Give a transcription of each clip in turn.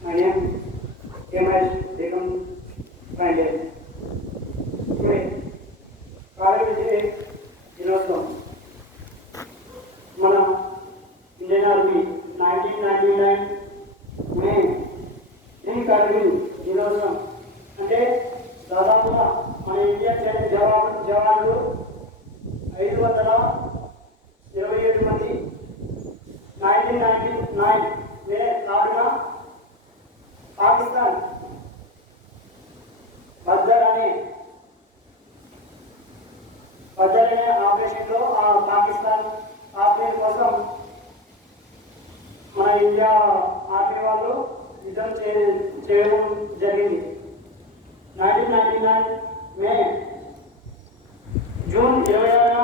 My name M.S. Begum Pandey. Today, College Day దినోత్సవం మన Indian army 1999 మే ఈ కార్గిల్ దినోత్సవం అంటే దాదాపుగా మన ఇండియన్ జవాన్లు 527 మంది 1999 మే 4న పాకిస్తాన్ బద్దర్ అనే ఆపరేషన్లో ఆ పాకిస్తాన్ ఆపరేషన్ కోసం మన ఇండియా ఆర్మీ వాళ్ళు యుద్ధం చేయడం జరిగింది. 1999 మే జూన్ 26న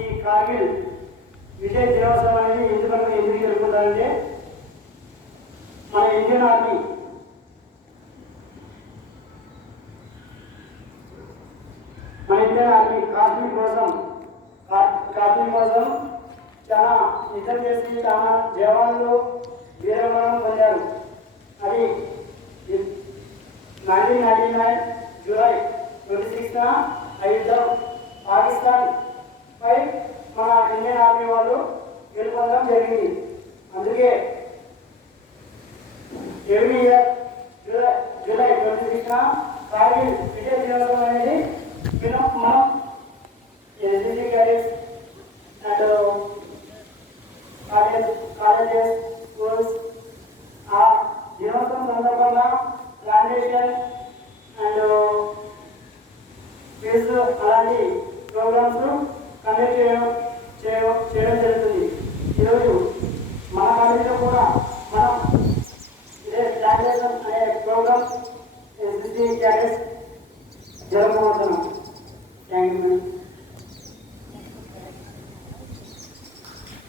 ఈ కార్గిల్ విజయ దినోత్సవం అనేది ఎందుకు జరుపుకుంటారంటే మన ఇండియన్ ఆర్మీ కాశ్మీర్ కోసం చాలా యుద్ధం చేసి చాలా జవాన్లు వీరమరణం పొందారు. అది 1999 జూలై 26న ఆ యుద్ధం పాకిస్తాన్ పై మన ఇండియన్ ఆర్మీ వాళ్ళు గెలుపొందడం జరిగింది. అందుకే ఎవ్రీ ఇయర్ జూలై 26న కార్గిల్ విజయ దినోత్సవం అనేది మనం SSC cadets and colleges schools ఆ దినోత్సవం సందర్భంగా ప్లాంటేషన్ అండ్ క్విజ్ అలాంటి ప్రోగ్రామ్స్ కండక్ట్ చేయడం జరుగుతుంది. ఈరోజు మన కాలేజీలో కూడా మనం ఇదే ప్లాంటేషన్ అనే ప్రోగ్రామ్ ఎస్ఎస్సి క్యాడెట్స్ జరుపుకుంటున్నాం. Thank you.